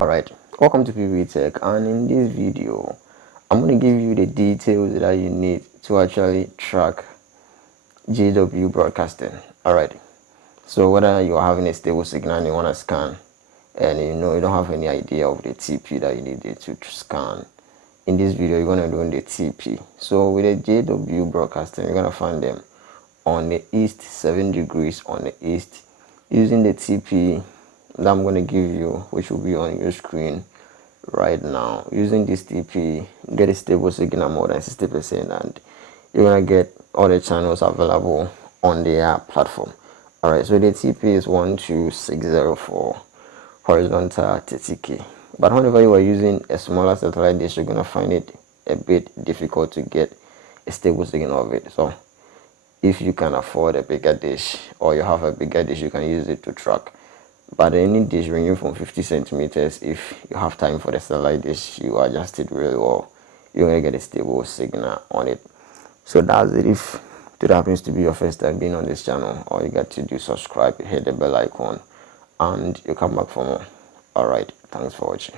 Alright, welcome to Pbteck, and in this video I'm going to give you the details that you need to actually track JW broadcasting. Alright, so whether you're having a stable signal and you want to scan and you don't have any idea of the TP that you needed to scan, in this video you're going to do the TP. So with the JW broadcasting, you're going to find them on the east, 7 degrees on the east, using the TP that I'm going to give you, which will be on your screen right now. Using this TP, get a stable signal more than 60%, and you're going to get all the channels available on their platform. Alright, so the TP is 12604 horizontal 30K. But whenever you are using a smaller satellite dish, you're going to find it a bit difficult to get a stable signal of it. So if you can afford a bigger dish, or you have a bigger dish, you can use it to track. But any dish ranging from 50 centimeters, if you have time for the satellite dish, you adjust it really well, you're going to get a stable signal on it. So that's it. If it happens to be your first time being on this channel, all you got to do is subscribe, hit the bell icon, and you come back for more. Alright, thanks for watching.